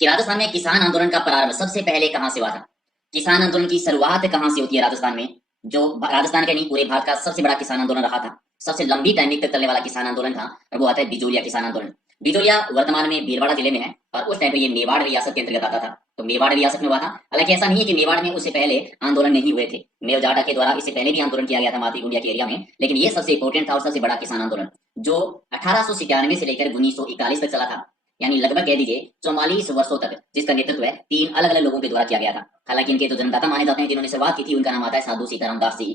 कि राजस्थान में किसान आंदोलन का प्रारंभ सबसे पहले कहां से हुआ था। किसान आंदोलन की शुरुआत कहां से होती है राजस्थान में। जो राजस्थान का नहीं पूरे भारत का सबसे बड़ा किसान आंदोलन रहा था, सबसे लंबी टाइमिंग तक चलने वाला किसान आंदोलन था, और वो आता है बिजोलिया किसान आंदोलन। बिजोलिया वर्तमान में भीलवाड़ा जिले में है, और उस टाइम पर ये मेवाड़ रियासत के अंतर्गत आता था। तो मेवाड़ रियासत में हुआ था। हालांकि ऐसा नहीं है कि मेवाड़ में उससे पहले आंदोलन नहीं हुए थे, मेवजाटा के द्वारा इससे पहले भी आंदोलन किया गया था मातृकुंडिया के एरिया में, लेकिन ये सबसे इंपॉर्टेंट था और सबसे बड़ा किसान आंदोलन, जो 1897 से लेकर 1941 तक चला था। यानी लगभग कह दीजिए 44 वर्षों तक, जिसका नेतृत्व है 3 अलग अलग लोगों के द्वारा किया गया था। हालांकि इनके जो जन्मदाता माने जाते हैं, जिन्होंने शुरुआत की थी, उनका नाम आता है साधु सीताराम दास जी।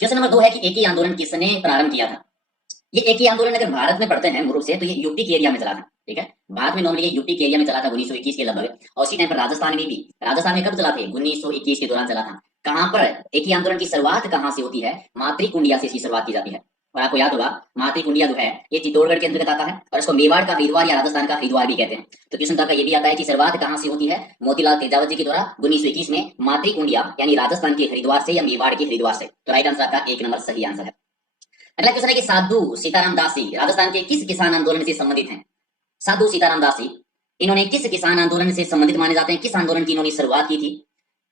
क्वेश्चन नंबर 2 है कि एक ही आंदोलन किसने प्रारंभ किया था। ये एक ही आंदोलन अगर भारत में पढ़ते हैं मूल रूप से, तो ये यूपी के एरिया में चला था। ठीक है, भारत में नॉर्मली यूपी के एरिया में चला था 1921 के लगभग, और उसी टाइम पर राजस्थान में भी। राजस्थान में कब चला था? 1921 के दौरान चला था। कहां पर एक ही आंदोलन की शुरुआत कहां से होती है? मातृकुंडिया से इसकी शुरुआत की जाती है। और आपको याद होगा, मातृकुंडिया जो है ये चित्तौड़गढ़ के अंतर्गत आता है, और इसको मेवाड़ का हरिद्वार या राजस्थान का हरिद्वार भी कहते हैं। तो क्वेश्चन का ये भी आता है कि शुरुआत कहां से होती है? मोतीलाल तेजावत जी के द्वारा 1921 में मातृकुंडिया यानी राजस्थान के हरिद्वार से या मेवाड़ के हरिद्वार से। तो राइट आंसर आपका 1 नंबर सही आंसर है। अगला क्वेश्चन है कि साधु सीताराम दास जी राजस्थान के किस किसान आंदोलन से संबंधित हैं? साधु सीताराम दास जी, इन्होंने किस किसान आंदोलन से संबंधित माने जाते हैं? किस आंदोलन की इन्होंने शुरुआत की थी?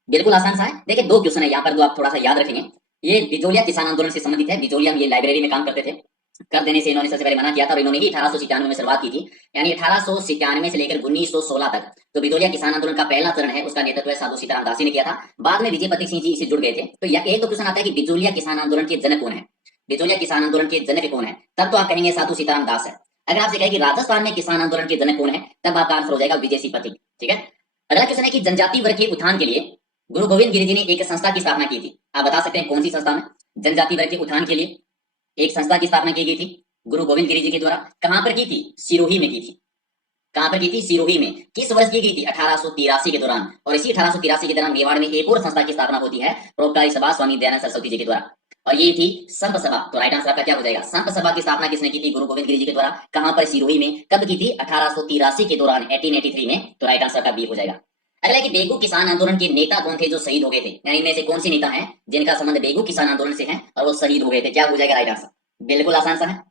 बिल्कुल आसान सा है। देखिए, 2 क्वेश्चन है यहाँ पर जो आप थोड़ा सा याद रखेंगे। ये बिजोलिया किसान आंदोलन से संबंधित है। बिजोलिया में ये लाइब्रेरी में काम करते थे। कर देने से इन्होंने सबसे पहले मना किया था, और इन्होंने ही 1897 में शुरुआत की थी। यानी 1897 से लेकर 1916 तक जो बिजोलिया किसान आंदोलन का पहला चरण है, उसका नेतृत्व साधु सीताराम दास जी ने किया था। बाद में विजय पथिक सिंह जी इससे जुड़ गए थे। तो एक तो क्वेश्चन आता है कि बिजोलिया किसान आंदोलन के जनक कौन है? बिजोलिया किसान आंदोलन के जनक कौन है? तब तो आप कहेंगे साधु सीताराम दास है। अगर आपसे कहे कि राजस्थान में किसान आंदोलन के जनक कौन है, तब आपका आंसर हो जाएगा विजय सिंह पथिक। ठीक है। अगला क्वेश्चन है कि जनजाति वर्ग के उत्थान के लिए गुरु गोविंद गिरि जी ने एक संस्था की स्थापना की थी। आप बता सकते हैं कौन सी संस्था में? जनजाति वर्ग के उत्थान के लिए एक संस्था की स्थापना की गई थी गुरु गोविंद गिरि जी के द्वारा। कहां पर की थी? सिरोही में की थी। कहां पर की थी? सिरोही में। किस वर्ष की गई थी? 1883 के दौरान। और इसी 1883 के दौरान मेवाड़ में एक और संस्था की स्थापना होती है, परोपकारी सभा स्वामी दयानंद सरस्वती जी के द्वारा, और ये थी संप सभा। तो राइट आंसर आपका क्या हो जाएगा? संप सभा की स्थापना किसने की थी? गुरु गोविंद गिरि जी के द्वारा। कहां पर? सिरोही में। कब की थी? 1883 के दौरान, 1883 में। तो राइट आंसर का बी हो जाएगा। अगला है कि बेगू किसान आंदोलन के नेता कौन थे जो शहीद हो गए थे? यानी इनमें से कौन से नेता हैं जिनका संबंध बेगू किसान आंदोलन से है और वो शहीद हो गए थे? क्या हो जाएगा राइट आंसर? बिल्कुल आसान सा है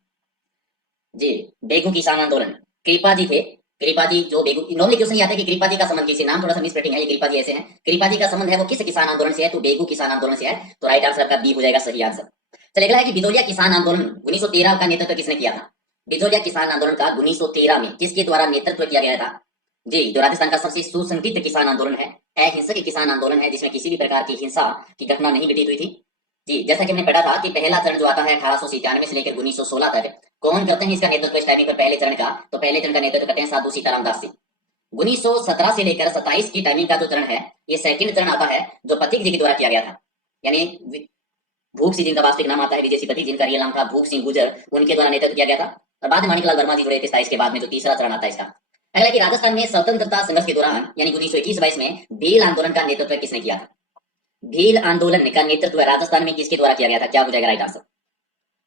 जी। बेगू किसान आंदोलन कृपा जी थे। कृपा जी जो बेगू, नॉर्मली क्वेश्चन ये आता है कि कृपा जी का संबंध किसी, नाम थोड़ा सा मिसप्रिंटिंग है, ये कृपा जी ऐसे हैं। कृपा जी का संबंध है वो किस किसान आंदोलन से है? तो बेगू किसान आंदोलन से है। तो राइट आंसर आपका बी हो जाएगा सही आंसर। चलिए अगला है कि बिजोलिया किसान आंदोलन 1913 का नेतृत्व किसने किया था? बिजोलिया किसान आंदोलन का 1913 में किसके द्वारा नेतृत्व किया गया था? जी, जो राजस्थान का सबसे सुसंगठित किसान आंदोलन है, अहिंसक किसान आंदोलन है, जिसमें किसी भी प्रकार की हिंसा की घटना नहीं घटित हुई थी। जी, जैसा कि हमने पढ़ा था कि पहला चरण जो आता है 1897 से लेकर 1916 तक, कौन करते हैं इसका नेतृत्व इस टाइमिंग पर पहले चरण का? तो पहले चरण का नेतृत्व करते हैं साधु सीताराम दास जी। 1917 से लेकर 27 की टाइमिंग का जो चरण है, ये सेकंड चरण आता है, जो पथिक जी के द्वारा किया गया था। यानी भूख सिंह जिनका वास्तविक नाम आता है विजय सिंह पथिक, जिनका रियल नाम था भूख सिंह गुजर, उनके द्वारा नेतृत्व किया गया था। और बाद में माणिकलाल वर्मा जी जुड़े थे 27 के बाद में, जो तीसरा चरण आता है इसका। अगला कि राजस्थान में स्वतंत्रता संघर्ष के दौरान यानी 1921-22 में भील आंदोलन का नेतृत्व किसने किया था? भील आंदोलन का नेतृत्व राजस्थान में किसके द्वारा किया गया था? क्या हो जाएगा राइट आंसर?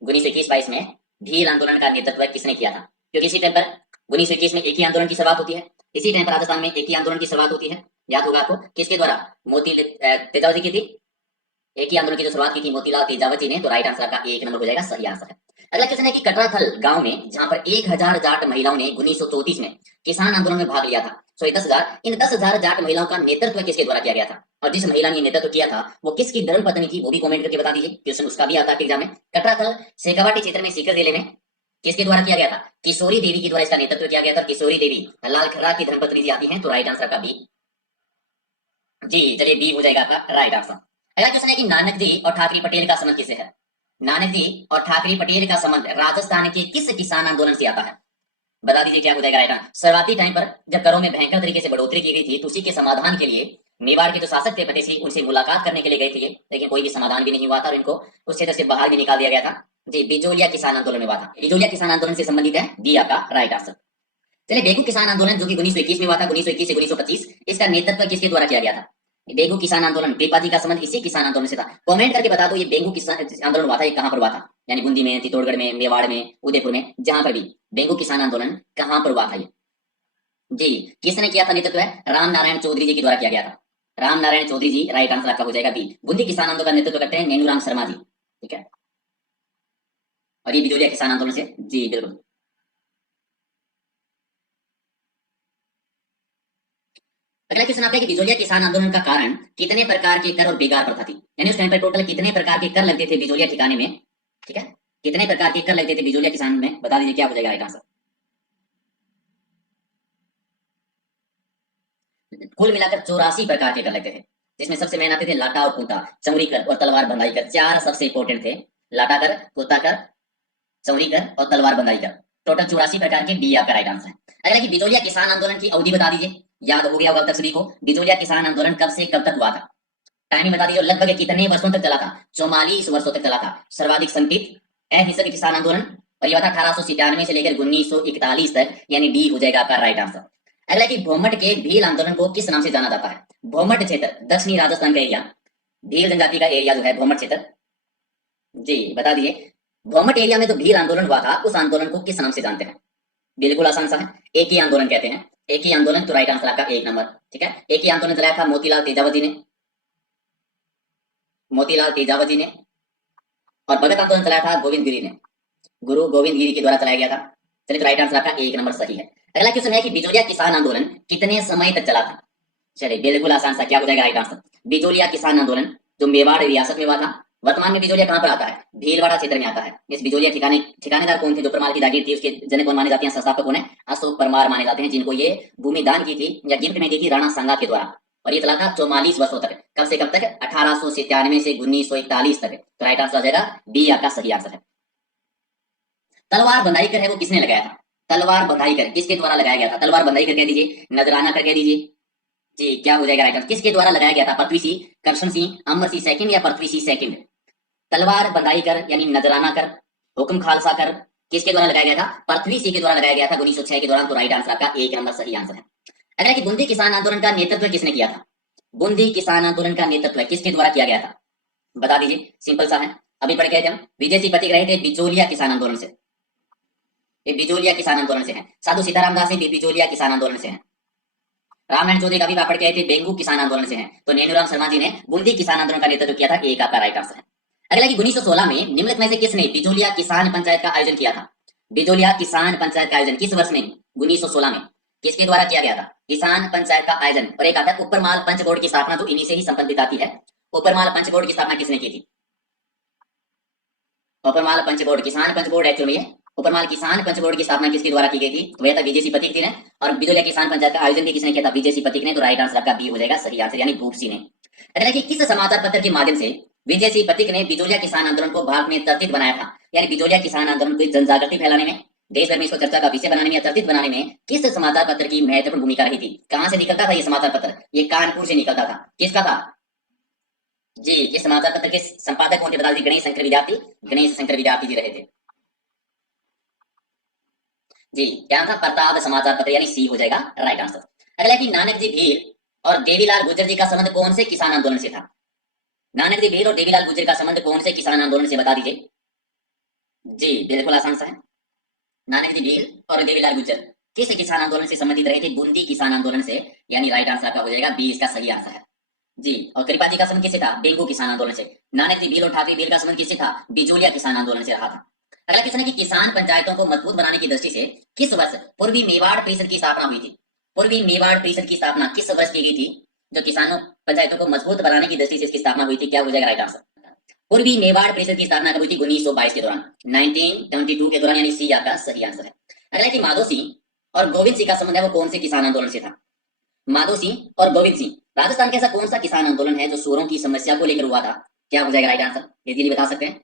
1921-22 में भील आंदोलन का नेतृत्व किसने किया था? क्योंकि इसी टाइम पर 1921 में एक ही आंदोलन की शुरुआत होती है, इसी टाइम पर राजस्थान में एक ही आंदोलन की शुरुआत होती है। याद होगा आपको किसके द्वारा? मोती तेजावत जी की थी। एक ही आंदोलन की जो शुरुआत की थी मोतीलाल तेजावत जी ने। तो राइट आंसर का 1 नंबर हो जाएगा, सही आंसर है। अगला क्वेश्चन है कि कटराथल गांव में जहां पर 1000 जाट महिलाओं ने 1934 में किसान आंदोलन में भाग लिया था, सॉरी 10,000, इन 10,000 जाट महिलाओं का नेतृत्व किसके द्वारा किया गया था? और जिस महिला ने नेतृत्व किया था वो किसकी धर्म पत्नी थी, वो भी कमेंट करके बता दीजिए। क्वेश्चन उसका भी आता है एग्जाम में। कटराथल शेखावाटी क्षेत्र में सीकर जिले में किसके द्वारा किया गया था? किशोरी देवी के द्वारा इसका नेतृत्व किया गया था। किशोरी देवी लाल खर्रा की धर्मपत्नी जी आती हैं। तो राइट आंसर का बी। जी चलिए, बी हो जाएगा आपका राइट आंसर। अगला क्वेश्चन है कि नानक जी और ठाकरे पटेल का संबंध किससे है? नानक जी और ठाकरे पटेल का संबंध राजस्थान के किस किसान आंदोलन से आता है? बता दीजिए क्या हो जाएगा राइट आंसर। शुरुआती टाइम पर जब करों में भयंकर तरीके से बढ़ोतरी की गई थी, तो उसी के समाधान के लिए मेवाड़ के जो शासक थे फतेह सिंह, उनसे मुलाकात करने के लिए गए थे, लेकिन कोई भी समाधान भी नहीं हुआ था और इनको उस क्षेत्र से बाहर भी निकाल दिया गया था। जी, बिजोलिया किसान आंदोलन में हुआ था। बिजोलिया किसान आंदोलन से संबंधित है, बी आपका राइट आंसर। चलिए, बेगू किसान आंदोलन जो कि 1921 में हुआ था, 1921 से 1925, इसका नेतृत्व किसके द्वारा किया गया था? बेगू किसान आंदोलन कृपा जी का संबंध इसी किसान आंदोलन से था। कमेंट करके बता दो ये बेगू किसान आंदोलन हुआ था, ये कहां पर हुआ था? यानी बूंदी में, चित्तौड़गढ़ में, मेवाड़ में, उदयपुर में, जहां पर भी बेगू किसान आंदोलन कहां पर हुआ था ये? जी, किसने किया था नेतृत्व? है राम नारायण चौधरी जी के द्वारा किया गया था। राम नारायण चौधरी जी, राइट आंसर आपका हो जाएगा बी। बूंदी किसान आंदोलन का नेतृत्व करते हैं नेनूराम शर्मा जी। ठीक है, और ये बिजोलिया किसान आंदोलन से, जी बिल्कुल। अगला क्वेश्चन आपका है कि बिजोलिया किसान आंदोलन का कारण कितने प्रकार के कर और बेकार प्रथा थी, यानी उस टाइम पर टोटल कितने प्रकार के कर लगते थे बिजोलिया ठिकाने में, ठीक है, कितने प्रकार के कर लगते थे बिजोलिया किसान में, बता दीजिए क्या हो जाएगा राइट आंसर। कुल मिलाकर 84 प्रकार के कर लगते थे, जिसमें सबसे मेन आते थे लाटा और पूता, चौरी कर और तलवार बंधाई कर, चार सबसे इंपॉर्टेंट थे, लाटा कर, पूता कर, चौरी कर और तलवार बंधाई कर। टोटल 84 प्रकार के, बी आपका राइट आंसर है। अगला कि बिजोलिया किसान आंदोलन की अवधि बता दीजिए, याद हो गया होगा अब तक सभी को, बिजोलिया किसान आंदोलन कब से कब तक हुआ था, टाइमिंग बता दीजिए, लगभग कितने वर्षों तक चला था, 44 वर्षों तक चला था। सर्वाधिक संगठित अहिंसक किसान आंदोलन, और यह था 1897 से लेकर 1941 तक, यानी डी हो जाएगा आपका राइट आंसर। अगला कि भोमट के भील आंदोलन को किस नाम से जाना जाता है, भोमट क्षेत्र दक्षिणी राजस्थान का एरिया, भील जनजाति का एरिया जो है भोमट क्षेत्र, जी बता दिए, भोमट एरिया में जो भील आंदोलन हुआ था उस आंदोलन को किस नाम से जानते हैं, बिल्कुल आसान सा है, एक ही आंदोलन कहते हैं, एक ही आंदोलन, तो राइट आंसर आपका एक नंबर, ठीक है। एक ही आंदोलन चलाया था मोतीलाल तेजावत जी ने, मोतीलाल तेजावत जी ने, और भगत आंदोलन चलाया था गोविंद गिरी ने, गुरु गोविंद गिरी के द्वारा चलाया गया था। चलिए तो राइट आंसर आपका एक नंबर सही है। अगला क्वेश्चन है कि बिजोलिया किसान आंदोलन कितने समय तक चला था, चलिए बिल्कुल आसान सा, क्या हो जाएगा राइट आंसर। बिजोलिया किसान आंदोलन जो मेवाड़ रियासत में हुआ था, वर्तमान में बिजोलिया कहां पर आता है, भीलवाड़ा क्षेत्र में आता है। इस बिजोलिया ठिकानेदार कौन थे, जो परमार की जागीर थी उसके जनक कौन माने जाते हैं, संस्थापक कौन है, अशोक परमार माने जाते हैं, जिनको ये भूमि दान की थी या गिफ्ट में दी थी राणा सांगा के द्वारा, और ये चला था 44 वर्षों तक, कब से कब तक, 1897 से 1941 तक। तो राइट आंसर आ जाएगा बी आपका सही आंसर है। तलवार बंधाई कर है वो किसने लगाया था, तलवार बंधाई कर किसके द्वारा लगाया गया था, तलवार बंधाई कर कह दीजिए, नजराना कर कह दीजिए, जी क्या हो जाएगा राइट आंसर, किसके द्वारा लगाया गया था, पृथ्वी सिंह, करशन सिंह, अमर सिंह सेकंड या पृथ्वी सिंह सेकंड। तलवार बंधाई कर यानी नजराना कर, हुक्म खालसा कर किसके द्वारा लगाया गया था, पृथ्वी सिंह के द्वारा लगाया गया था 1906 के दौरान। तो राइट आंसर आपका एक नंबर सही आंसर है। अगला कि बूंदी किसान आंदोलन का नेतृत्व किसने किया था, बूंदी किसान आंदोलन का नेतृत्व किसके द्वारा किया गया था, बता दीजिए, सिंपल सा है, अभी पढ़ के आए थे हम, विजय सिंह पथिक रहे थे बिजोलिया किसान आंदोलन से, ये बिजोलिया किसान आंदोलन से है। साधु सीताराम दास भी बिजोलिया किसान आंदोलन से है। रामनारायण चौधरी का भी पढ़ के आए थे, बेंगू किसान आंदोलन से है। तो नेनुराम शर्मा जी ने बूंदी किसान आंदोलन का नेतृत्व किया था, एक आपका राइट आंसर है। अगला कि 1916 में निम्नलिखित में से किसने बिजोलिया किसान पंचायत का आयोजन किया था, बिजोलिया किसान पंचायत का आयोजन किस वर्ष में, 1916 में, किसके द्वारा किया गया था, किसान पंचायत का आयोजन। और एक आता है उपरमाल पंच बोर्ड की स्थापना, जो इन्हीं से ही संबंधित आती है। उपरमाल पंच बोर्ड की स्थापना किसने की थी, उपरमाल पंच बोर्ड, किसान पंच बोर्ड एक्चुअली है, उपरमाल किसान पंच बोर्ड की स्थापना किसके द्वारा की गई थी, तो वह था विजय सिंह पथिक जी ने। और बिजोलिया किसान पंचायत का आयोजन भी किसने किया था, विजय सिंह पथिक ने। तो राइट आंसर आपका बी हो जाएगा सही आंसर, यानी भूप सिंह ने। अगला कि किस समाचार पत्र के माध्यम से विजय सिंह पथिक ने बिजोलिया किसान आंदोलन को भारत में चर्चित बनाया था, यानी बिजोलिया किसान आंदोलन को जन जागृति फैलाने में, देश भर में इसको चर्चा का विषय बनाने में या चर्चित बनाने में किस समाचार पत्र की महत्वपूर्ण भूमिका रही थी। कहां से निकलता था ये समाचार पत्र, ये कानपुर से निकलता था। किसका था, जी ये समाचार पत्र के संपादक कौन थे, बता दीजिए, गणेश शंकर विद्यार्थी, गणेश शंकर विद्यार्थी जी रहे थे। जी क्या था, प्रताप समाचार पत्र, यानी सी हो जाएगा राइट आंसर। अगला कि नानक जी भील और देवीलाल गुर्जर जी का संबंध कौन से किसान आंदोलन से था, नानक जी भील और देवीलाल गुर्जर का संबंध कौन से किसान आंदोलन से, बता दीजिए। जी बिल्कुल आसान सा है, नानक जी भील और देवीलाल गुर्जर किस किसान आंदोलन से संबंधित रहे थे, बूंदी किसान आंदोलन से, यानी राइट आंसर आपका हो जाएगा बी, इसका सही आंसर है। जी और कृपा जी का संबंध किससे था, बेंगू किसान आंदोलन से। नानक जी भील और ठाकरे भील का संबंध किससे था, बिजोलिया किसान आंदोलन से रहा था। अगला क्वेश्चन है कि किसान पंचायतों को मजबूत बनाने की दृष्टि से किस वर्ष पूर्वी मेवाड़ परिषद की स्थापना हुई थी, पूर्वी मेवाड़ परिषद की स्थापना किस वर्ष की गई थी, जो किसानों पंचायतों को मजबूत बनाने की दृष्टि से इसकी स्थापना हुई थी, क्या हो जाएगा राइट आंसर। पूर्वी मेवाड़ परिषद की स्थापना कब हुई थी, 1922 के दौरान, 1972 के दौरान, यानी सी आपका सही आंसर है। अगला कि माधो सिंह और गोविंद सिंह का संबंध है वो कौन से किसान आंदोलन से था, माधो सिंह और गोविंद सिंह, राजस्थान का ऐसा कौन सा किसान आंदोलन है जो सूरों की समस्या को लेकर हुआ था, क्या हो जाएगा राइट आंसर, इजीली बता सकते हैं।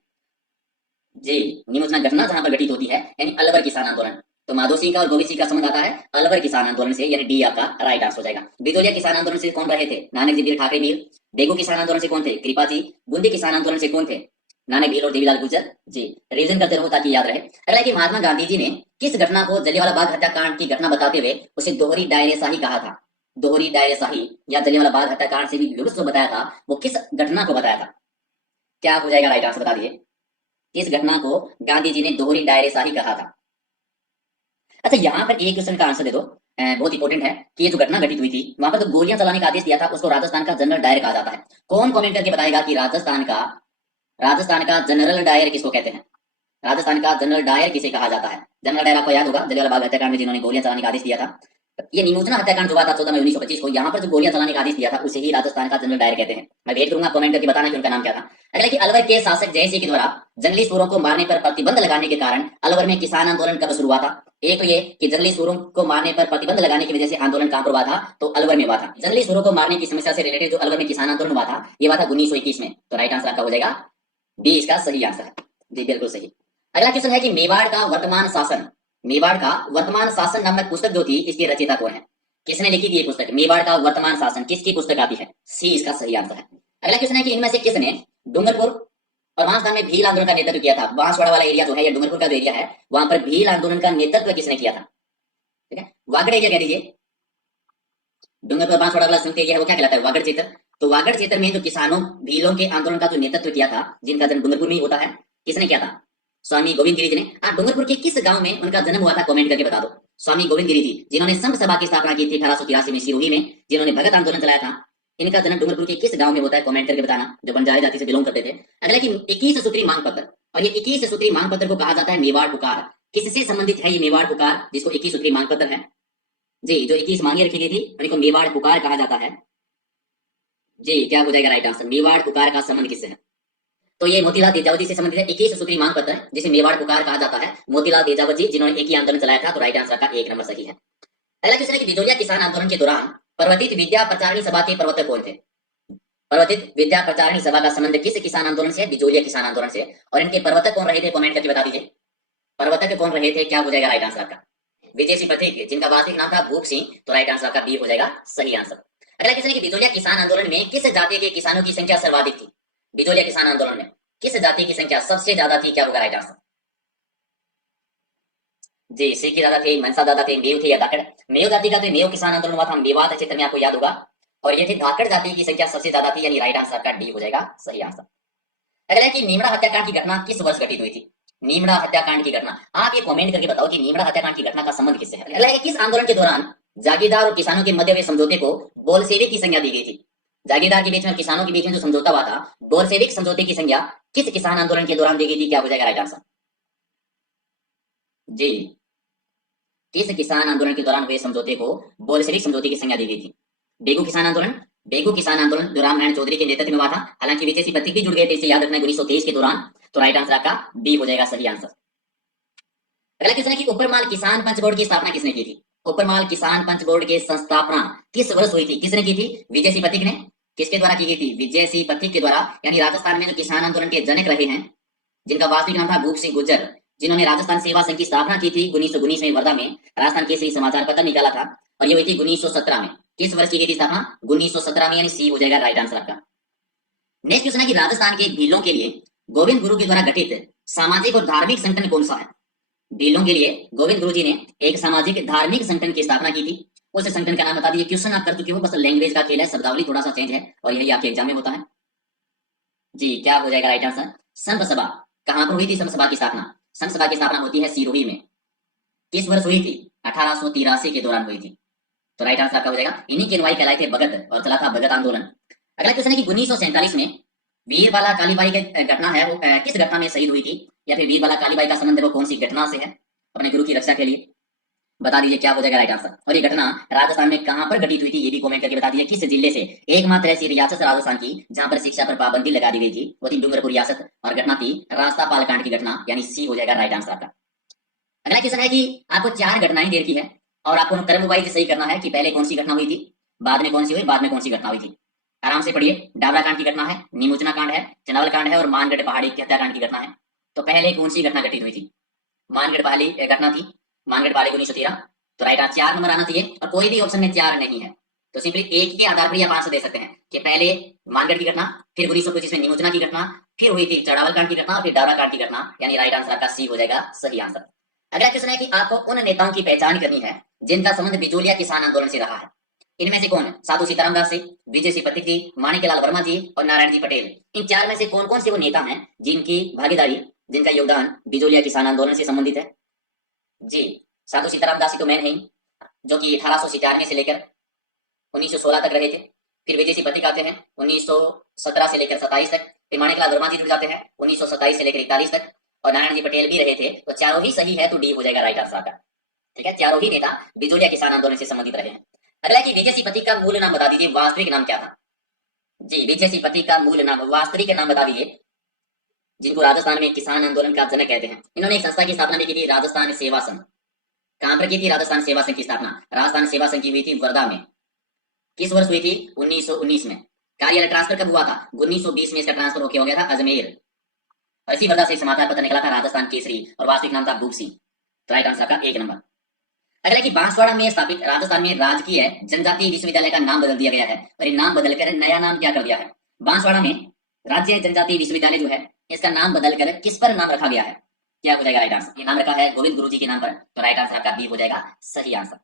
जी निम्न घटना जहां पर घटित होती है, यानी अलवर किसान आंदोलन। तो माधो सिंह का और गोविंद सिंह का संबंध आता है अलवर किसान आंदोलन से, यानी डी आपका राइट आंसर हो जाएगा। बिजोलिया किसान आंदोलन से कौन रहे थे, नानक जी भील ठाकरे भील। बेगू किसान आंदोलन से कौन थे, कृपा जी। बूंदी किसान आंदोलन से कौन थे, नानक भील और देवीलाल गुर्जर। जी रिविजन करते रहो ताकि याद रहे। अगला कि महात्मा गांधी जी ने किस घटना को जलियांवाला बाग हत्याकांड की घटना बताते हुए उसे दोहरी दायरेशाही कहा था, दोहरी दायरेशाही या जलियांवाला बाग हत्याकांड से भी विवश बताया था, वो किस घटना को बताया था, क्या हो जाएगा राइट आंसर बता दिए। इस घटना को गांधी जी ने दोहरी दायरेशाही कहा था। अच्छा यहाँ पर एक क्वेश्चन का आंसर दे दो, बहुत इंपॉर्टेंट है कि ये जो घटना घटित हुई थी वहां पर तो गोलियां चलाने का आदेश दिया था, उसको राजस्थान का जनरल डायर कहा जाता है। कौन कमेंट करके बताएगा कि राजस्थान का जनरल डायर किसको कहते हैं, राजस्थान का जनरल डायर किसे कहा जाता है। जनरल डायर आपको याद होगा, जलियांवाला बाग हत्याकांड में जिन्होंने गोलियां चलाने का आदेश दिया था, ये निमोचना हत्याकांड जो हुआ था 14 मई 1925 को, यहाँ पर जो गोलियां चलाने का आदेश दिया था उसे ही राजस्थान का जनरल डायर कहते हैं। मैं वेट करूंगा कमेंट करके बताना कि उनका नाम क्या था। अगला कि अलवर के शासक जय सिंह के द्वारा जंगली सूरों को मारने पर प्रतिबंध लगाने के कारण अलवर में किसान आंदोलन कब शुरू हुआ था? एक तो ये कि जंगली सूरों को मारने पर प्रतिबंध लगाने की वजह से आंदोलन कहां पर हुआ था? तो अलवर में हुआ था। जंगली सूरों को मारने की समस्या से रिलेटेड जो अलवर में किसान आंदोलन हुआ था ये हुआ था 1921 में। तो राइट आंसर आपका हो जाएगा बी, इसका सही आंसर है। जी बिल्कुल सही। अगला क्वेश्चन है कि मेवाड़ का वर्तमान शासन, मेवाड़ का वर्तमान शासन नामक पुस्तक जो थी इसकी रचयिता कौन है? किसने लिखी थी ये पुस्तक? मेवाड़ का वर्तमान शासन किसकी पुस्तक आती है? सी इसका सही आंसर है। अगला क्वेश्चन है कि इनमें से किसने डूंगरपुर और बांसगांव में भील आंदोलन का नेतृत्व किया था? बांसवाड़ा वाला एरिया जो है या डूंगरपुर का जो एरिया है वहां पर भील आंदोलन का नेतृत्व किसने किया था? ठीक है, वागड़ एरिया कह दीजिए। डूंगरपुर बांसवाड़ा वाला संयुक्त एरिया है वो क्या कहलाता है? वागड़ क्षेत्र। तो वागड़ क्षेत्र में जो किसानों भीलों के आंदोलन का जो नेतृत्व किया था, जिनका जन्म डूंगरपुर में ही होता है, किसने किया था? स्वामी गोविंद गिरी जी ने। डूंगरपुर के किस गांव में उनका जन्म हुआ था? कमेंट करके बता दो। स्वामी गोविंद गिरी जी जिन्होंने संत सभा की स्थापना की थी 1883 में सिरोही में, जिन्होंने भगत आंदोलन चलाया था, इनका जन्म डूंगरपुर के किस गांव में होता है? कमेंट करके बताना, जो बंजारे जाति से बिलोंग करते थे। अगला कि 21 सूत्री मांग पत्र, और ये 21 सूत्री मांग पत्र को कहा जाता है मेवाड़ पुकार। किससे संबंधित है ये मेवाड़ पुकार जिसको 21 सूत्री मांग पत्र है? जी, जो 21 मांगे रखी गई थी उनको मेवाड़ पुकार कहा जाता है। जी क्या हो जाएगा राइट आंसर? मेवाड़ पुकार का संबंध किससे है? तो ये मोतीलाल तेजावत जी से संबंधित है। 21 सूत्री मांग पत्र है जिसे मेवाड़ पुकार कहा जाता है, मोतीलाल तेजावत जी जिन्होंने एक ही आंदोलन चलाया था। तो राइट आंसर का 1 नंबर सही है। अगला क्वेश्चन है कि बिजोलिया किसान आंदोलन के दौरान प्रवर्तित विद्या प्रचारिणी सभा के प्रवर्तक कौन थे? प्रवर्तित विद्या प्रचारिणी सभा का संबंध किस किसान आंदोलन से? बिजोलिया किसान आंदोलन से। और इनके प्रवर्तक कौन रहे थे? कमेंट करके बता दीजिए, प्रवर्तक कौन रहे थे? क्या हो जाएगा राइट आंसर का? विजय सिंह पथिक, जिनका वास्तविक नाम था भूप सिंह। तो राइट आंसर का बी हो जाएगा सही आंसर। अगला क्वेश्चन है कि बिजोलिया किसान आंदोलन में किस जाति के किसानों की संख्या सर्वाधिक थी? बिजोलिया किसान आंदोलन में किस जाति की संख्या सबसे ज्यादा थी? क्या होगा राइट आंसर? जी सिख ज्यादा थे, मनसा ज्यादा थे, मेव थे या धाकड़? मेव जाति का तो मेव किसान आंदोलन हुआ था मेवात क्षेत्र में, आपको याद होगा। और ये थी धाकड़ जाति की संख्या सबसे ज्यादा थी, यानी राइट आंसर का डी हो जाएगा सही आंसर। अगला कि नीमड़ा हत्याकांड की घटना किस वर्ष घटित हुई थी? नीमड़ा हत्याकांड की घटना, आप ये कमेंट करके बताओ कि नीमड़ा हत्याकांड की घटना का संबंध किससे है? अगला है कि किस आंदोलन के दौरान जागीरदार और किसानों के मध्य हुए समझौते को बोलसेविक की संज्ञा दी गई थी? जागीरदार के बीच में और किसानों के बीच में जो समझौता हुआ था, बोलसेविक समझौते की संज्ञा किस किसान आंदोलन के दौरान दी गई थी? क्या हो जाएगा राइट आंसर? जी किस किसान आंदोलन के दौरान हुए समझौते को बोलसेविक समझौते की संज्ञा दी गई थी? बेगू किसान आंदोलन। बेगू किसान आंदोलन जो रामनारायण चौधरी के नेतृत्व में हुआ था, हालांकि विजय सिंह पथिक भी जुड़ गए थे, इसे याद रखना है, 1923 के दौरान। तो राइट आंसर आपका बी हो जाएगा सही आंसर। अगला क्वेश्चन है कि उपरमाल किसान पंच बोर्ड की स्थापना किसने की थी? उपरमाल किसान पंच बोर्ड की संस्थापना किस वर्ष हुई थी? किसने की थी? विजय सिंह पथिक ने। किसके द्वारा की गई थी? विजय सिंह पथिक के द्वारा, यानी राजस्थान में जो किसान आंदोलन के जनक रहे हैं, जिनका वास्तविक नाम था भूप सिंह गुर्जर, जिन्होंने राजस्थान सेवा संघ की स्थापना की थी 1919 में वर्धा में, राजस्थान केसरी समाचार पत्र निकाला था, और ये हुई थी 1917 में। किस वर्ष की गई थी स्थापना? 1917 में, यानी सी हो जाएगा राइट आंसर आपका। नेक्स्ट क्वेश्चन है कि राजस्थान के भीलों के लिए गोविंद गुरु के द्वारा गठित सामाजिक और धार्मिक संगठन कौन सा है? भीलों के लिए गोविंद गुरु जी ने एक सामाजिक धार्मिक संगठन की स्थापना की थी, उस संगठन का नाम बता दीजिए। क्वेश्चन आप कर चुके हो, बस लैंग्वेज का खेल है, शब्दावली थोड़ा सा चेंज है, और यही आपके एग्जाम में होता है। जी क्या हो जाएगा राइट आंसर? संत सभा। कहां पर हुई थी संत सभा की स्थापना? संत सभा की स्थापना होती है सिरोही में। किस वर्ष हुई थी? 1883 के दौरान हुई थी। तो राइट आंसर आपका हो जाएगा। इन्हीं के अनुयायी कहलाए थे भगत, और चला था भगत आंदोलन। अगला क्वेश्चन है कि 1947 में वीरबाला कालीबाई की घटना है, वो किस घटना में शहीद हुई थी? या फिर वीरबाला कालीबाई का संबंध वो कौन सी घटना से है? अपने गुरु की रक्षा के लिए बता दीजिए, क्या हो जाएगा राइट आंसर। और ये घटना राजस्थान में कहां पर घटित हुई थी, ये भी कमेंट करके बता दीजिए। किस जिले से? एकमात्र ऐसी रियासत राजस्थान की जहां पर शिक्षा पर पाबंदी लगा दी गई थी, वो थी डूंगरपुर रियासत, और घटना थी रास्ता पालकांड की घटना, यानी सी हो जाएगा राइट आंसर आपका। अगला क्वेश्चन है कि आपको 4 घटनाएं दे रखी है, और आपको क्रम वाइज सही करना है कि पहले कौन सी घटना हुई थी, बाद में कौन सी हुई, बाद में कौन सी घटना हुई थी। आराम से पढ़िए। डाबरा कांड की घटना है, निमोचना कांड है, चंडावल कांड है, और मानगढ़ पहाड़ी की हत्याकांड की घटना है। तो पहले कौन सी घटना घटित हुई थी? मानगढ़ पहाड़ी घटना थी, मानगढ़ पहाड़ी 1913। तो राइट आंसर 4 नंबर आना चाहिए, और कोई भी ऑप्शन में 4 नहीं है, तो सिंपली एक के आधार पर आप आंसर दे सकते हैं कि पहले मानगढ़ की घटना, फिर 1925 में निमोचना की घटना, फिर हुई थी चढ़ावल कांड की घटना, और फिर डाबरा कांड की घटना, यानी राइट आंसर आपका सी हो जाएगा सही आंसर। अगला क्वेश्चन है कि आपको उन नेताओं की पहचान करनी है जिनका संबंध बिजोलिया किसान आंदोलन से रहा है। इनमें से कौन है? साधु सीताराम दास जी, विजय सिंह पथिक जी, माणिक्यलाल वर्मा जी, और नारायण जी पटेल। इन 4 में से कौन कौन से वो नेता हैं जिनकी भागीदारी, जिनका योगदान बिजोलिया किसान आंदोलन से संबंधित है? जी साधु सीताराम दास जी तो मैन है, जो कि 1897 से लेकर 1916 तक रहे थे। फिर विजय सिंह पथिक आते हैं 1917 से लेकर 27 तक। फिर माणिक्यलाल वर्मा जी जुड़ जाते हैं 1927 से लेकर 41 तक, और नारायण जी पटेल भी रहे थे। तो चारों ही सही है, तो डी हो जाएगा राइट आंसर का। ठीक है, चारों ही नेता बिजोलिया किसान आंदोलन से संबंधित रहे हैं। अगला है कि विजय सिंह पथिक का मूल नाम बता दीजिए, वास्तविक नाम क्या था। जी, विजय सिंह पथिक का मूल नाम, वास्तविक नाम बता दीजिए, जिनको राजस्थान में किसान आंदोलन का जनक कहते हैं। इन्होंने एक संस्था की स्थापना भी की थी, राजस्थान सेवा संघ। कहां पर की थी राजस्थान सेवा संघ की स्थापना? राजस्थान सेवा संघ की हुई थी वर्धा में। किस वर्ष हुई थी? 1919 में। कार्यालय ट्रांसफर कब हुआ था? 1920 में इसका ट्रांसफर हो गया था अजमेर। और इसी वर्धा से समाचार पत्र निकला था राजस्थान केसरी, और वास्तविक नाम था भूप सिंह। तो राइट आंसर का 1 नंबर। अगला कि बांसवाड़ा में स्थापित राजस्थान में राजकीय जनजातीय विश्वविद्यालय का नाम बदल दिया गया है, और ये नाम बदलकर नया नाम क्या कर दिया है? बांसवाड़ा में राज्य जनजातीय विश्वविद्यालय जो है, इसका नाम बदलकर किस पर नाम रखा गया है? क्या हो जाएगा राइट आंसर? ये नाम रखा है गोविंद गुरु जी के नाम पर। तो राइट आंसर आपका बी हो जाएगा सही आंसर।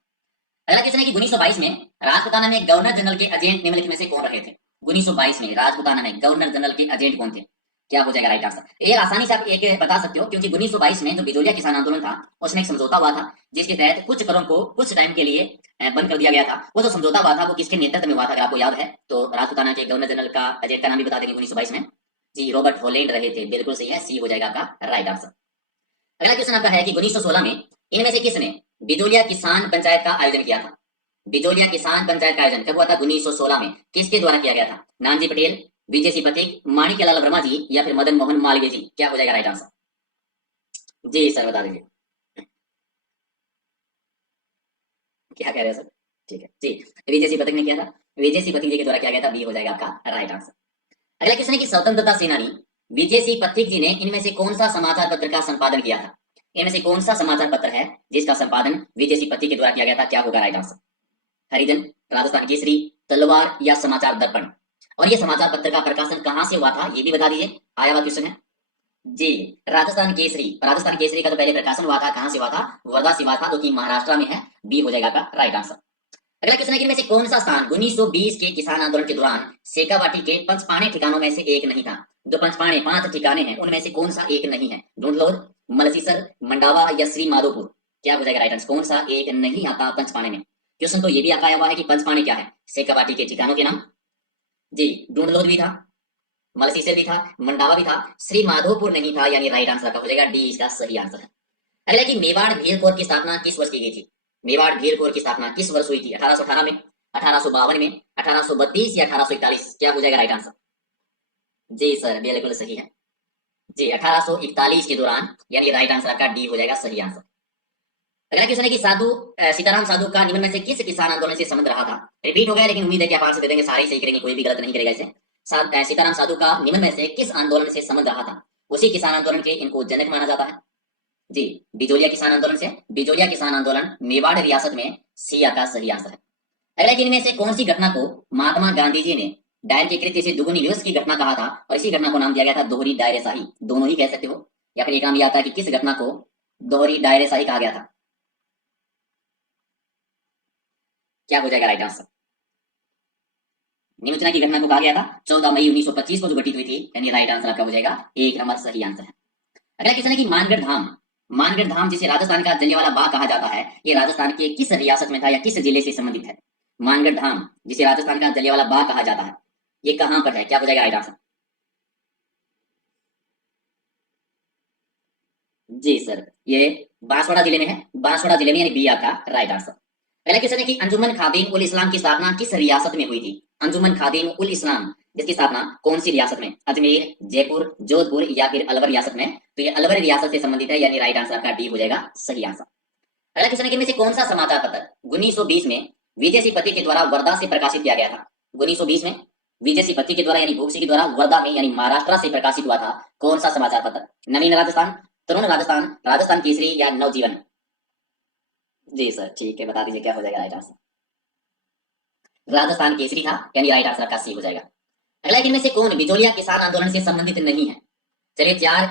अगला क्वेश्चन है कि 1922 में राजपुताना में गवर्नर जनरल के एजेंट निम्नलिखित में से कौन रहे थे? 1922 में राजपुताना में गवर्नर जनरल के एजेंट कौन थे? क्या हो जाएगा राइट आंसर? ये आसानी से आप एक बता सकते हो, क्योंकि 1922 में जो बिजोलिया किसान आंदोलन था, उसमें एक समझौता हुआ था, जिसके तहत कुछ करों को कुछ टाइम के लिए बंद कर दिया गया था। वो जो समझौता हुआ था वो किसके नेतृत्व में हुआ था, अगर आपको याद है तो राजपुताना के गवर्नर जनरल का एजेंट का नाम भी बता देंगे 1922 में। जी, रॉबर्ट हॉलैंड रहे थे। बिल्कुल सही है, सी हो जाएगा आपका राइट आंसर। अगला क्वेश्चन आपका है कि 1916 में इनमें से किसने बिजोलिया किसान पंचायत का आयोजन किया था? बिजोलिया किसान पंचायत का आयोजन कब हुआ था? 1916 में। किसके द्वारा किया गया था? नानजी पटेल, विजय सिंह पथिक, माणिक्यलाल वर्मा जी, या फिर मदन मोहन मालवीय जी? क्या हो जाएगा राइट आंसर? जी सर बता दीजिए, क्या कह रहे हैं सर? ठीक है जी, विजय सिंह पथिक ने किया था, विजय सिंह पथिक जी के द्वारा किया गया था। बी हो जाएगा आपका राइट आंसर। अगला क्वेश्चन है कि स्वतंत्रता सेनानी विजय सिंह पथिक जी ने इनमें से कौन सा समाचार पत्र का संपादन किया था? इनमें से कौन सा समाचार पत्र है जिसका संपादन विजय सिंह पथिक के द्वारा किया गया था? क्या होगा राइट आंसर? हरिजन, राजस्थान केसरी, तलवार, या समाचार दर्पण? और ये समाचार पत्र का प्रकाशन कहां से हुआ था, ये भी बता दीजिए, आया हुआ क्वेश्चन है। जी, राजस्थान केसरी। राजस्थान केसरी का जो पहले प्रकाशन हुआ था, कहां से हुआ था? वर्धा से हुआ था, जो कि महाराष्ट्र में है। बी हो जाएगा का राइट आंसर। अगला क्वेश्चन है कि इनमें से कौन सा स्थान 1920 के किसान आंदोलन के दौरान शेखावाटी के पंचपाणे ठिकानों में से एक नहीं था? जो पंचपाणे 5 ठिकाने हैं, उनमें से कौन सा एक नहीं है? ढूंढलोर, मलसीसर, मंडावा, या श्री माधोपुर? क्या हो जाएगा राइट आंसर? कौन सा एक नहीं आता पंचपाणे में? क्वेश्चन तो ये भी आया हुआ है कि पंचपाणे क्या है, शेखावाटी के ठिकानों के नाम। जी, ढूंढलोर भी था, मलसीसर भी था, मंडावा भी था, श्री माधोपुर नहीं था, यानी राइट आंसर का हो जाएगा डी, इसका सही आंसर है। अगला कि मेवाड़ भील कोर की स्थापना किस वर्ष की गई थी? मेवाड़ भील कोर की स्थापना किस वर्ष हुई थी? 1818 में, 1852 में, 1832, या 1841? क्या हो जाएगा राइट आंसर? जी सर बिल्कुल सही है, जी 1841 के दौरान, यानी राइट आंसर आपका डी हो जाएगा सही आंसर। अगला क्वेश्चन है कि साधु सीताराम साधु का निम्न में से किस किसान आंदोलन से संबंध रहा था? रिपीट हो गया, लेकिन उम्मीद है कि आप आंसर दे देंगे, सारे सही करेंगे, कोई भी गलत नहीं करेगा इसे। सीताराम साधु का निम्न में से किस आंदोलन से संबंध रहा था? उसी किसान आंदोलन के इनको जनक माना जाता है। जी, बिजोलिया किसान आंदोलन से। बिजोलिया किसान आंदोलन मेवाड़ रियासत में, सी का सही आंसर है। अगला कि इनमें से कौन सी घटना को महात्मा गांधी जी ने डायर के कृत्य से दुगुनी विवश की घटना कहा था, और इसी घटना को नाम दिया गया था दोहरी दायरेशाही? दोनों ही कह सकते हो, या फिर एक नाम यह आता है कि किस घटना को दोहरी दायरेशाही कहा गया था? क्या हो जाएगा राइट आंसर? निमोचना की घटना को कहा गया था 14 मई 1925 को जो घटित हुई थी, यानी राइट आंसर आपका हो जाएगा 1 नंबर सही आंसर है। अगला क्वेश्चन है कि मानगढ़ धाम, मानगढ़ धाम जिसे राजस्थान का जलियांवाला बाग कहा जाता है, ये राजस्थान के किस रियासत में था या किस जिले से संबंधित है? मानगढ़ धाम जिसे राजस्थान का जलियांवाला बाग कहा जाता है, ये कहां पर है? क्या हो जाएगा राइट आंसर? जी सर, ये बांसवाड़ा जिले में है, बांसवाड़ा जिले में, यानी बी आपका राइट आंसर। अगला क्वेश्चन है कि अंजुमन खादिम उल इस्लाम की स्थापना किस रियासत में हुई थी? अंजुमन खादिम उल इस्लाम जिसकी स्थापना कौन सी रियासत में? अजमेर, जयपुर, जोधपुर, या फिर अलवर रियासत में? तो ये अलवर रियासत से संबंधित है, यानी राइट आंसर आपका डी हो जाएगा सही आंसर। अगला क्वेश्चन है कि इनमें से कौन सा समाचार पत्र 1920 में विजय सिंह पथिक के द्वारा वर्धा से प्रकाशित किया गया था? 1920 में विजय सिंह पथिक के द्वारा, यानी भूप सिंह के द्वारा वर्धा में, यानी महाराष्ट्र से प्रकाशित हुआ था। कौन सा समाचार पत्र? नवीन राजस्थान, तरुण राजस्थान, राजस्थान केसरी, या नवजीवन? जी सर ठीक है, बता दीजिए क्या हो जाएगा राइट आंसर? राजस्थान केसरी था, यानी राइट आंसर का सी हो जाएगा। अगला इनमें से कौन बिजोलिया किसान आंदोलन से संबंधित नहीं है? चलिए 4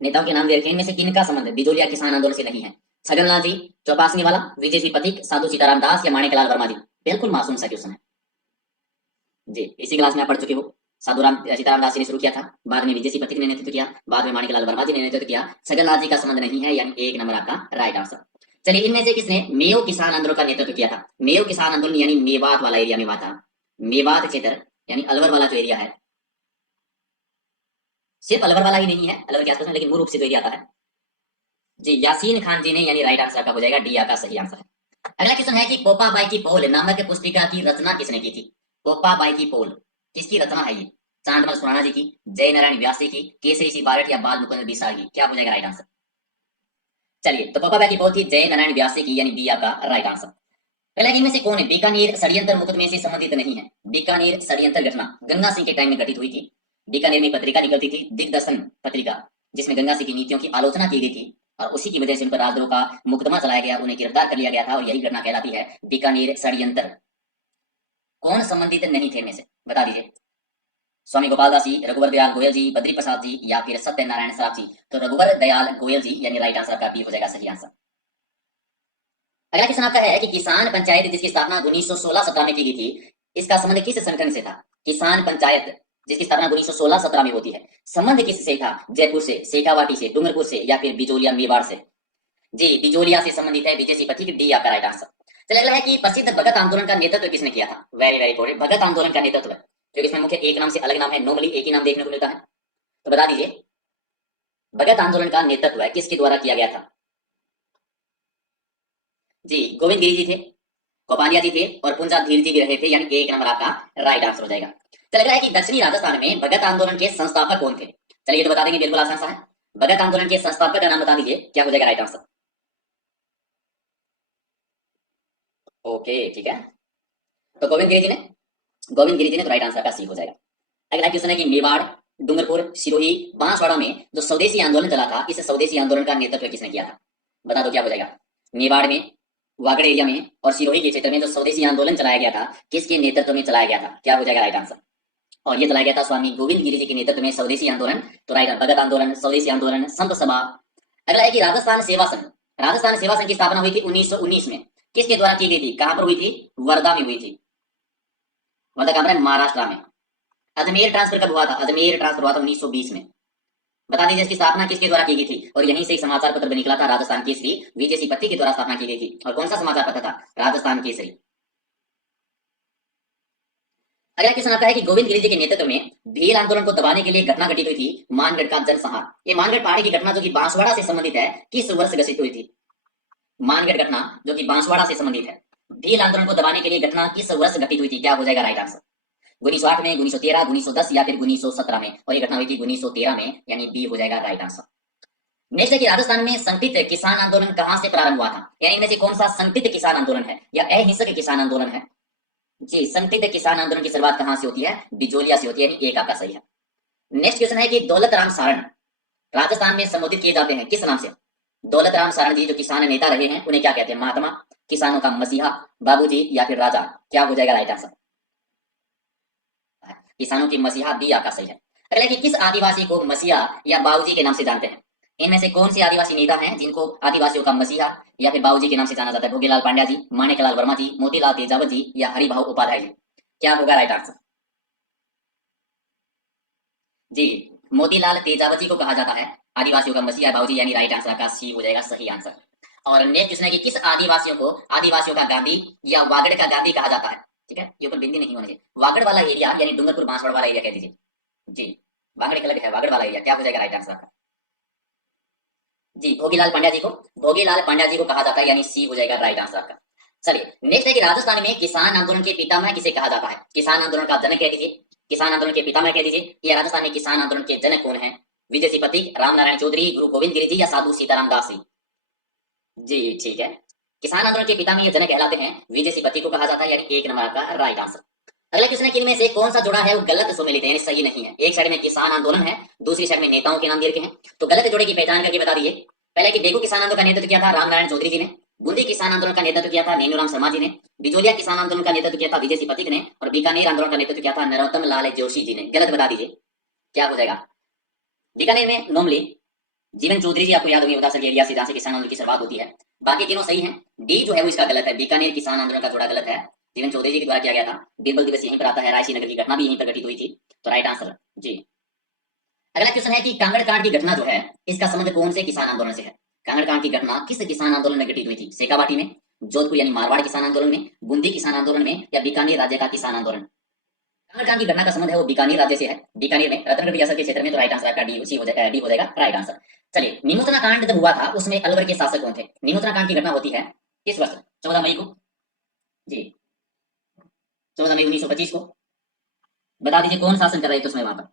नेताओं के नाम दे रखे हैं, इनमें से किनका संबंध बिजोलिया किसान आंदोलन से नहीं है? छगनलाल जी, चौपासनी वाला, विजय सिंह पथिक, साधु सीताराम दास, या माणिकलाल वर्मा जी? बिल्कुल मासूम सा क्वेश्चन है जी, इसी क्लास में आप पढ़ चुके हो। साधुराम सीताराम दास जी ने शुरू किया था, बाद में विजय सिंह पथिक ने नेतृत्व किया, बाद में माणिकलाल वर्मा जी ने नेतृत्व किया। छगनलाल जी का संबंध नहीं है, यानी 1 नंबर आपका राइट आंसर। चलिए इनमें से किसने मेयो किसान आंदोलन का नेतृत्व किया था? मेयो किसान आंदोलन यानी मेवात वाला एरिया में हुआ था, मेवात क्षेत्र, यानी अलवर वाला जो एरिया है। सिर्फ अलवर वाला ही नहीं है, अलवर के आसपास में, लेकिन मूल रूप से जो एरिया आता है जी यासीन खान जी ने, यानी राइट आंसर का हो जाएगा डी आपका सही आंसर है। अगला क्वेश्चन है कि पोपा बाई की पोल नामक पुस्तिका की रचना किसने की थी? पोपा बाई की पोल किसकी रचना है ये? चांदमल सुराणा जी की, जय नारायण व्यासी की, केसरी सी बारट या बाल मुकुंद बिसार की? क्या हो जाएगा राइट आंसर? चलिए, तो पोपा बाई की पोल थी जय नारायण व्यासी की, यानी बी आपका राइट आंसर। पहला इनमें से कौन है बीकानेर षड्यंत्र मुकदमे से संबंधित नहीं है? बीकानेर षड्यंत्र घटना गंगा सिंह के टाइम में घटित हुई थी। बीकानेर में पत्रिका निकलती थी दिग्दर्शन पत्रिका, जिसमें गंगा सिंह की नीतियों की आलोचना की गई थी, और उसी की वजह से उन पर राजद्रोह का मुकदमा चलाया गया, उन्हें गिरफ्तार कर लिया गया था, और यही घटना कहलाती है बीकानेर षड्यंत्र। कौन संबंधित नहीं थे इनमें से, बता दीजिए। स्वामी गोपाल दास जी, रघुवर दयाल गोयल जी, बद्री प्रसाद जी, या फिर सत्यनारायण सराफ जी? तो रघुवर दयाल गोयल जी, यानी राइट आंसर का बी हो जाएगा सही आंसर। अगला क्वेश्चन आपका है कि किसान पंचायत जिसकी स्थापना 1916-17 में की गई थी, इसका संबंध किस संगठन से था? किसान पंचायत जिसकी स्थापना 1916-17 में होती है, संबंध किससे था? जयपुर से, शेखावाटी से, डूंगरपुर से, या फिर बिजोलिया मेवाड़ से? जी बिजोलिया से संबंधित है, विजय सी पथिक, डी आपका राइट आंसर। चलिए अगला है कि प्रसिद्ध भगत आंदोलन का नेतृत्व किसने किया था? वेरी वेरी इंपॉर्टेंट, भगत आंदोलन का नेतृत्व, क्योंकि इसमें मुख्य एक नाम से अलग नाम है, नॉर्मली एक ही नाम देखने को मिलता है, तो बता दीजिए भगत आंदोलन का नेतृत्व है किसके द्वारा किया गया था? जी गोविंद गिरी जी थे, गोपालिया जी थे, और पुंजा धीर जी भी रहे थे, यानी एक नंबर आपका राइट आंसर हो जाएगा। चल रहा है कि दक्षिणी राजस्थान में भगत आंदोलन के संस्थापक कौन थे? चलिए तो बता देंगे, बिल्कुल आसान सा है। भगत आंदोलन के संस्थापक का नाम बता दीजिए, क्या हो जाएगा राइट आंसर? ओके ठीक है, तो गोविंद गिरी जी ने, गोविंद गिरी जी ने तो राइट आंसर का सी हो जाएगा। अगला क्वेश्चन है कि मेवाड़, डूंगरपुर, सिरोही, बांसवाड़ा में जो स्वदेशी आंदोलन चला था, इस स्वदेशी आंदोलन का नेतृत्व किसने किया था? बता दो क्या हो जाएगा। मेवाड़ में, वागड़ एरिया में और सिरोही के क्षेत्र में जो स्वदेशी आंदोलन चलाया गया था, किसके नेतृत्व में चलाया गया था? क्या हो जाएगा राइट आंसर? और ये चलाया गया था स्वामी गोविंद गिरी जी के नेतृत्व में स्वदेशी आंदोलन, तो राइट भगत आंदोलन, स्वदेशी आंदोलन, संत सभा। अगला है कि राजस्थान सेवा संघ, राजस्थान सेवा संघ की स्थापना हुई थी 1919 में, किसके द्वारा की गई थी? कहां पर हुई थी? वर्धा में हुई थी। वर्धा कहां पर है? महाराष्ट्र में। अजमेर ट्रांसफर कब हुआ था? अजमेर ट्रांसफर हुआ था 1920 में। बता दीजिए इसकी स्थापना किसके द्वारा की गई थी? और यहीं से एक समाचार पत्र भी निकला था, राजस्थान केसरी, विजय सी पत्ती के द्वारा स्थापना की गई थी। और कौन सा समाचार पत्र था? राजस्थान केसरी। अगला क्वेश्चन आता है कि गोविंद गिरी जी के नेतृत्व में भील आंदोलन को दबाने के लिए घटना घटित हुई थी, मानगढ़ का जनसंहार। ये मानगढ़ पहाड़ी की घटना जो कि बांसवाड़ा से संबंधित है, किस वर्ष घटित हुई थी? मानगढ़ घटना जो कि बांसवाड़ा से संबंधित है, भील आंदोलन को दबाने के लिए घटना किस वर्ष घटित हुई थी? क्या हो जाएगा राइट आंसर? 1908 में, 1913, 1910 या फिर 1917 में? और ये घटना हुई थी 1913 में, यानी बी हो जाएगा राइट आंसर। नेक्स्ट है कि राजस्थान में संगठित किसान आंदोलन कहां से प्रारंभ हुआ था? यानी इनमें से कौन सा संगठित किसान आंदोलन है या अहिंसक किसान आंदोलन है? जी संगठित किसान आंदोलन की शुरुआत कहां से होती है? बिजोलिया से होती है, यानी एक आपका सही है। नेक्स्ट क्वेश्चन है कि दौलत राम सारण राजस्थान में संबोधित किए जाते हैं किस नाम से? दौलत राम सारण जी जो किसान नेता रहे हैं, उन्हें क्या कहते हैं? महात्मा, किसानों का मसीहा, बाबूजी, या फिर राजा? क्या हो जाएगा राइट आंसर? किसानों की मसीहा, बी आपका सही है। अगला कि किस आदिवासी को मसीहा या बाबूजी के नाम से जानते हैं? इनमें से कौन से आदिवासी नेता हैं जिनको आदिवासियों का मसीहा या फिर बाबूजी के नाम से जाना जाता है? भोगीलाल पांड्या जी, माणिकलाल वर्मा जी, मोतीलाल तेजावत जी, या हरिभाऊ उपाध्याय जी? क्या होगा राइट आंसर? जी मोतीलाल तेजावत जी को कहा जाता है आदिवासियों का मसीहा बाबूजी, यानी राइट आंसर का सी हो जाएगा सही आंसर। और नेक्स्ट क्वेश्चन है कि किस आदिवासियों को आदिवासियों का गांधी या वागड़ का गांधी कहा जाता है? ठीक है, ये ऊपर बिंदी नहीं होनी चाहिए। वागड़ वाला एरिया यानी डूंगरपुर बांसवाड़ा वाला एरिया कह दीजिए। जी वागड़ एक अलग है, वागड़ वाला एरिया। क्या हो जाएगा राइट आंसर आपका? जी भोगीलाल पांड्या जी को, भोगीलाल पांड्या जी को कहा जाता है, यानी सी हो जाएगा राइट आंसर आपका। चलिए नेक्स्ट है कि राजस्थान में किसान आंदोलन के पितामह किसे कहा जाता है? किसान आंदोलन का जनक कह दीजिए, किसान आंदोलन के पितामह कह दीजिए, या राजस्थान में किसान आंदोलन के जनक कौन है? विजय सिंह पथिक, राम नारायण चौधरी, गुरु गोविंद गिरी जी, या साधु सीताराम दास जी? जी ठीक है, किसान आंदोलन के पितामह ये जनक कहलाते हैं, विजय सिंह पथिक को कहा जाता है, यानी एक नंबर आपका राइट आंसर। अगला क्वेश्चन है कि इनमें से कौन सा जोड़ा है वो गलत सुमेलित है, यानी सही नहीं है? एक साइड में किसान आंदोलन है, दूसरी साइड में नेताओं के नाम दे रखे हैं, तो गलत जोड़े की पहचान करके बता दीजिए। पहले कि डेगू किसान आंदोलन का नेतृत्व किया था राम नारायण चौधरी जी ने, बूंदी किसान आंदोलन का नेतृत्व किया था नेनूराम शर्मा जी ने, बिजोलिया किसान आंदोलन का नेतृत्व किया था विजय सिंह पथिक ने, और बीकानेर आंदोलन का नेतृत्व किया था नरोत्तम लाल जोशी जी ने। गलत बता दीजिए, क्या हो जाएगा? बीकानेर में नॉर्मली जीवन चौधरी जी आपको याद होंगे, उदासर एरिया से जहां से किसान आंदोलन की शुरुआत होती है। बाकी तीनों सही हैं, डी जो है वो इसका गलत है, बीकानेर किसान आंदोलन का जोड़ा गलत है, जीवन चौधरी जी के द्वारा किया गया था। बीरबल दिवस यहीं पर आता है, रायसी नगर की घटना भी यहीं पर घटित हुई थी, तो राइट आंसर जी। अगला क्वेश्चन है कि कांगड़ कांड की घटना जो है, इसका संबंध कौन से किसान आंदोलन से है? कांगड़ कांड की घटना किस किसान आंदोलन में घटित हुई थी? शेखावाटी में, जोधपुर यानी मारवाड़ किसान आंदोलन में, बूंदी किसान आंदोलन में, या बीकानेर राज्य का किसान आंदोलन? कांगड़कांड की घटना का संबंध है वो बीकानेर राज्य से है। बीकानेर में रतनगढ़ रियासत के क्षेत्र में, तो राइट आंसर आपका डी हो जाएगा राइट आंसर। चलिए, निमोत्रा कांड जब हुआ था उसमें अलवर के शासक कौन थे? निमोत्रा कांड की घटना होती है किस वर्ष? 14 मई को। जी, 14 मई 1925 को। बता दीजिए कौन शासन कर रहे थे उसमें वहां पर?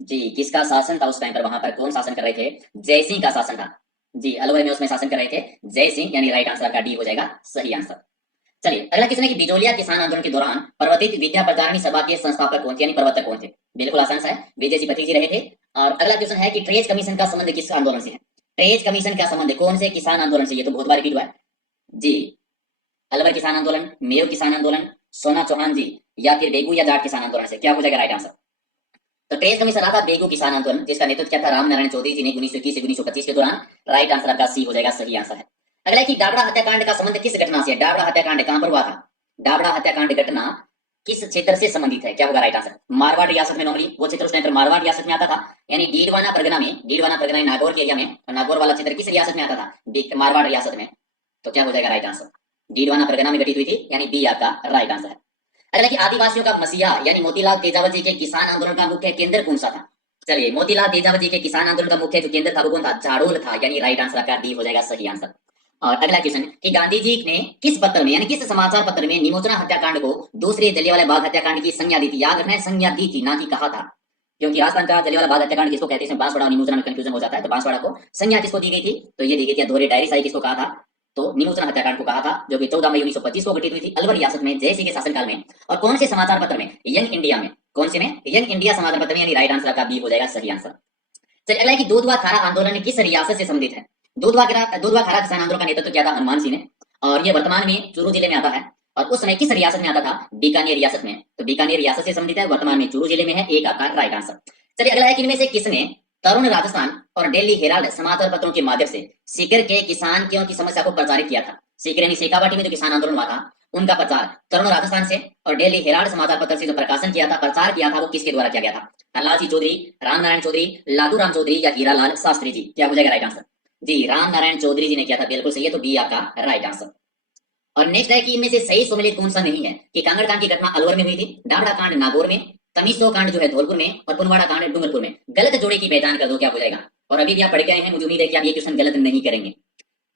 जी, किसका शासन था उस टाइम पर? वहां पर कौन शासन कर रहे थे? जय सिंह का शासन था। जी, अलवर में उसमें शासन कर रहे थे जय सिंह, यानी राइट आंसर का डी हो जाएगा सही आंसर। चलिए, अगला क्वेश्चन है कि बिजोलिया किसान आंदोलन के दौरान प्रवर्तित विद्या प्रचारिणी सभा के संस्थापक कौन थे, यानी प्रवर्तक कौन थे? बिल्कुल आसान सा है, विजय जी पत्री जी रहे थे। और अगला क्वेश्चन है कि ट्रेज कमीशन का संबंध किस आंदोलन से है? ट्रेज कमीशन का संबंध कौन से किसान आंदोलन से? ये तो बहुत बार रिपीट हुआ है। जी, अलवर किसान आंदोलन, मेयो किसान आंदोलन, सोना चौहान जी, या फिर बेगू या जाट किसान आंदोलन से? क्या हो जाएगा राइट आंसर? तो ट्रेज कमीशन रहा था बेगू किसान आंदोलन, जिसका नेतृत्व किया था राम नारायण चौधरी जी ने 1921 से 1925 के दौरान। राइट आंसर आपका सी हो जाएगा सही आंसर है। अगला है कि डाबड़ा हत्याकांड का संबंध किस घटना से है? डाबड़ा हत्याकांड कहां पर हुआ था? डाबड़ा हत्याकांड घटना किस क्षेत्र से संबंधित है? क्या होगा राइट आंसर? मारवाड़ रियासत में, नॉर्मली वो क्षेत्र उस टाइम पर मारवाड़ रियासत में आता था, यानी डीडवाना परगना में। डीडवाना परगना नागौर के एरिया में, और नागौर वाला क्षेत्र किस रियासत में आता था? मारवाड़ रियासत में। तो क्या हो जाएगा राइट आंसर? डीडवाना परगना में घटित हुई थी, यानी बी आपका राइट आंसर है। अगला कि आदिवासियों का मसीहा यानी मोतीलाल तेजावत जी के किसान आंदोलन का मुख्य केंद्र कौन सा था? चलिए, मोतीलाल तेजावत जी के किसान आंदोलन का मुख्य जो केंद्र था वो कौन था? जाडोल था, यानी राइट आंसर का डी हो जाएगा सही आंसर। और अगला क्वेश्चन कि गांधी जी ने किस पत्र में, यानी किस समाचार पत्र में निमोचना हत्याकांड को दूसरे जलियांवाला बाग हत्याकांड की संज्ञा दी थी? याद रखना है, संज्ञा दी थी, ना कि कहा था। क्योंकि राजस्थान का जलियांवाला बाग हत्याकांड किसको कहते हैं? बांसवाड़ा और निमोचना में कंफ्यूजन हो जाता है। तो बांसवाड़ा को संज्ञा किसको दी गई थी? तो ये दी गई थी दोहरे डायरी शाही किसको कहा था? तो निमोचना हत्याकांड को कहा था, जो कि 14 मई 1925 को घटित हुई थी अलवर रियासत में जय सिंह के शासनकाल में। और कौन से समाचार पत्र में? यंग इंडिया में। कौन से में? यंग इंडिया समाचार पत्र में, यानी राइट आंसर का बी हो जाएगा सही आंसर। चलिए, अगला है कि दूधवा खारा आंदोलन किस रियासत से संबंधित है? दूधवा खारा किसान आंदोलन का नेतृत्व किया था हनुमान सिंह ने, और ये वर्तमान में चूरू जिले में आता है। और उस समय किस रियासत में आता था? बीकानेर रियासत में। तो बीकानेर रियासत से संबंधित है, वर्तमान में चूरू जिले में है, एक आपका राइट आंसर। चलिए, अगला है कि इनमें से किसने तरुण राजस्थान और डेली हेराल्ड समाचार पत्रों के माध्यम से सीकर के किसान की समस्या को प्रचारित किया था? सीकर यानी शेखावाटी में जो किसान आंदोलन हुआ था उनका प्रचार तरुण राजस्थान से और डेली हेराल्ड समाचार पत्र से जो प्रकाशन किया था, प्रचार किया था, वो किसके द्वारा किया गया था? हरलाल सिंह चौधरी, राम नारायण चौधरी, लादू राम चौधरी, या हीरालाल शास्त्री जी? क्या हो जाएगा राइट आंसर? जी, राम नारायण चौधरी जी ने किया था, बिल्कुल सही है, तो बी आपका राइट आंसर। और नेक्स्ट है कि इनमें से सही सम्मिलित कौन सा नहीं है? कि कांगड़ कांड की घटना अलवर में हुई थी, डाबड़ा कांड नागौर में, तमिसो कांड जो है धौलपुर में, और पुनवाड़ा कांड डूंगरपुर में। गलत जोड़े की पहचान कर दो, क्या हो जाएगा? और अभी भी आप पढ़ के आए हैं, मुझे उम्मीद है कि आप ये क्वेश्चन गलत नहीं करेंगे।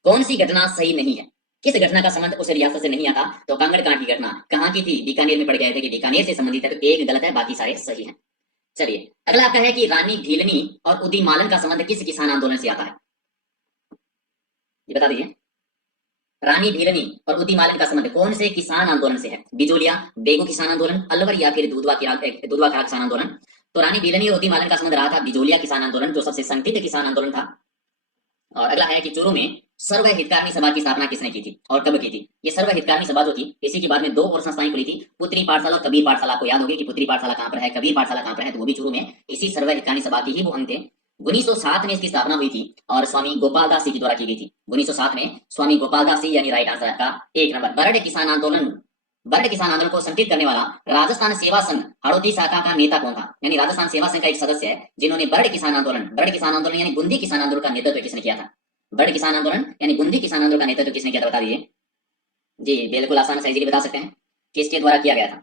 कौन सी घटना सही नहीं है? किस घटना का संबंध उस रियासत से नहीं आता? तो कांगड़ कांड की घटना कहाँ की थी? बीकानेर में पढ़ गए थे कि बीकानेर से संबंधित है, तो एक गलत है, बाकी सारे सही हैं। चलिए, अगला आपका है कि रानी भीलनी और उदीमालन का संबंध किस किसान आंदोलन से आता है? ये बता दीजिए। रानी भीलनी और उदीमालन का संबंध कौन से किसान आंदोलन से है? बिजोलिया, बेगू किसान आंदोलन, अलवर, या फिर दूधवा खारा किसान आंदोलन? तो रानी भीलनी और उदीमालन का संबंध रहा था बिजोलिया किसान आंदोलन, जो सबसे संगठित किसान आंदोलन था। और अगला है कि चूरू में सर्व हितकारिणी सभा की स्थापना किसने की थी और कब की थी? ये सर्व हितकारिणी सभा जो थी, इसी के बाद में दो और संस्थाएं खुली थी, पुत्री पाठशाला और कबीर पाठशाला। आपको याद होगी कि पुत्री पाठशाला कहां पर है, कबीर पाठशाला कहां पर है, तो वो भी चूरू में इसी सर्व हितकारिणी सभा के ही वो अंग थे। 1907 में इसकी स्थापना हुई थी और स्वामी गोपाल दास जी के द्वारा की गई थी। 1907 में स्वामी गोपाल दास जी, यानी राइट आंसर का एक नंबर। बरड किसान आंदोलन को संगठित करने वाला राजस्थान सेवा संघ हड़ौती शाखा का नेता कौन था? यानी राजस्थान सेवा संघ का एक सदस्य है जिन्होंने बरड किसान आंदोलन यानी बूंदी किसान आंदोलन का नेतृत्व किसने किया था? बर्ड किसान आंदोलन यानी बूंदी किसान आंदोलन का नेतृत्व किसने किया था, बता दीजिए। जी, बिल्कुल आसान, सही जी बता सकते हैं, किसके द्वारा किया गया था?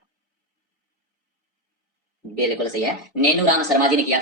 बिल्कुल सही है, नेनू राम शर्मा जी ने किया था।